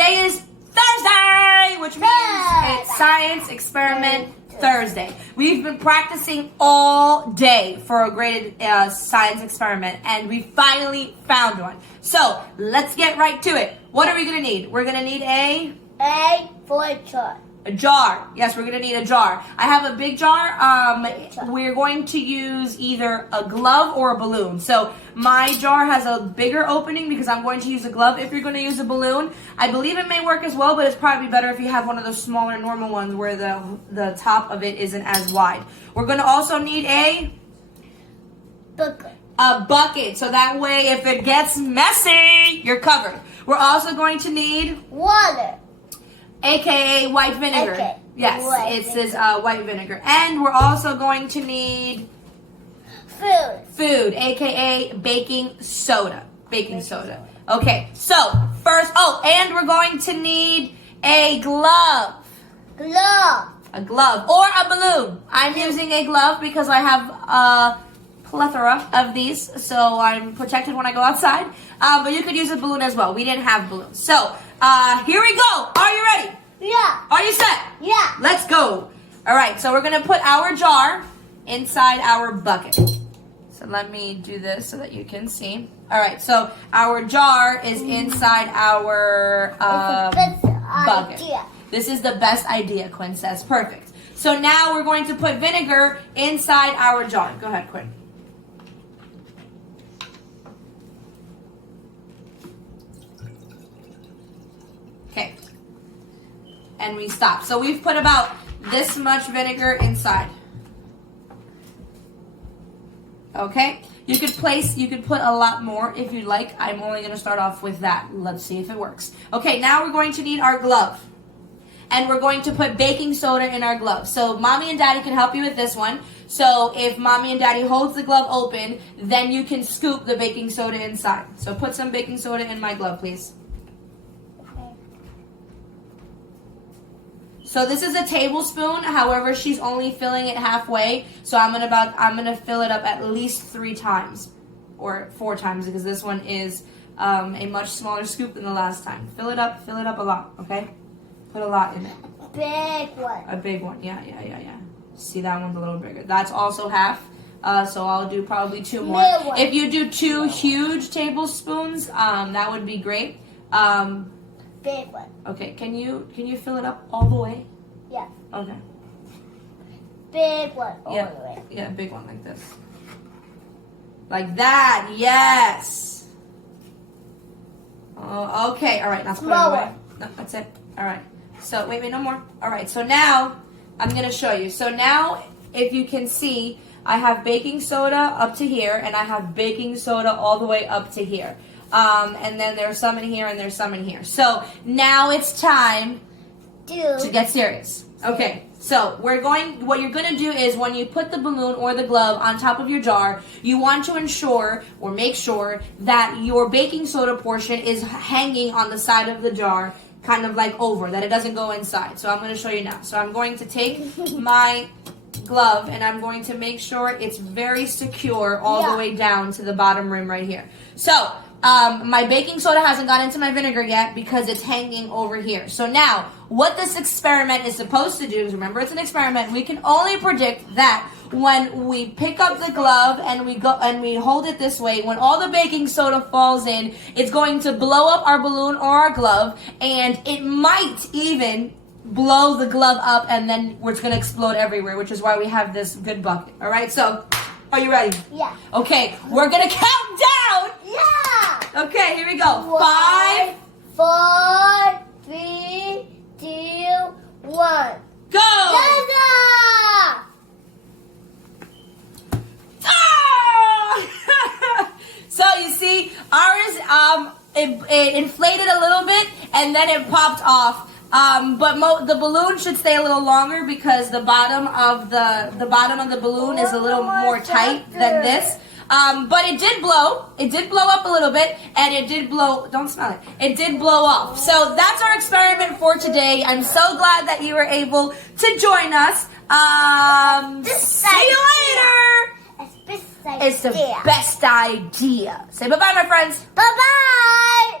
today is Thursday, which means it's Science Experiment Thursday. We've been practicing all day for a graded science experiment, and we finally found one. So let's get right to it. What are we going to need? We're going to need a jar. Yes, we're going to need a jar. I have a big jar. We're going to use either a glove or a balloon. So my jar has a bigger opening because I'm going to use a glove. If you're going to use a balloon, I believe it may work as well, but it's probably better if you have one of those smaller normal ones where the top of it isn't as wide. We're going to also need a bucket. So that way if it gets messy, you're covered. We're also going to need water. AKA white vinegar. Okay. Yes, it says white vinegar. And we're also going to need food, AKA baking soda. Baking soda. Okay, so first, and we're going to need a glove. A glove or a balloon. I'm using a glove because I have a plethora of these, so I'm protected when I go outside. But you could use a balloon as well. We didn't have balloons. So, here we go. Are you ready? Yeah. Are you set? Yeah. Let's go. All right, so we're going to put our jar inside our bucket. So let me do this so that you can see. All right, so our jar is inside our bucket. Idea. This is the best idea, Quinn says. Perfect. So now we're going to put vinegar inside our jar. Go ahead, Quinn. Okay. And we stop. So we've put about this much vinegar inside. Okay? You could put a lot more if you'd like. I'm only going to start off with that. Let's see if it works. Okay, now we're going to need our glove. And we're going to put baking soda in our glove. So Mommy and Daddy can help you with this one. So if Mommy and Daddy holds the glove open, then you can scoop the baking soda inside. So put some baking soda in my glove, please. So this is a tablespoon. However, she's only filling it halfway. So I'm gonna fill it up at least 3 times or 4 times because this one is a much smaller scoop than the last time. Fill it up a lot, okay? Put a lot in it. Big one. A big one, yeah. See, that one's a little bigger. That's also half. So I'll do probably 2 more. If you do 2 huge tablespoons, that would be great. Big one. Okay, can you fill it up all the way? Yeah. Okay. Big one all Yeah. the way. Yeah, a big one like this. Like that, yes. Okay, all right, now put it away. No, that's it. All right. So, wait, no more. All right, so now I'm going to show you. So now, if you can see, I have baking soda up to here, and I have baking soda all the way up to here. And then there's some in here, and there's some in here. So now it's time to get serious. Okay, so what you're gonna do is when you put the balloon or the glove on top of your jar, you want to ensure or make sure that your baking soda portion is hanging on the side of the jar, kind of like over, that it doesn't go inside. So I'm gonna show you now. So I'm going to take my glove and I'm going to make sure it's very secure all the way down to the bottom rim right here. So my baking soda hasn't got into my vinegar yet because it's hanging over here. So now, what this experiment is supposed to do is, remember it's an experiment, we can only predict that when we pick up the glove and we hold it this way, when all the baking soda falls in, it's going to blow up our balloon or our glove, and it might even blow the glove up, and then it's going to explode everywhere, which is why we have this good bucket. All right, so are you ready? Yeah. Okay, we're going to count down. Yeah. Okay, here we go. 5, 4, 3, 2, 1. Go! Gaga! Ah! So you see, ours it inflated a little bit and then it popped off. But the balloon should stay a little longer because the bottom of the balloon is a little more tight than this. But it did blow. It did blow up a little bit, and it did blow. Don't smell it. It did blow off. So that's our experiment for today. I'm so glad that you were able to join us. See you later. It's the best idea. Say bye-bye, my friends. Bye-bye.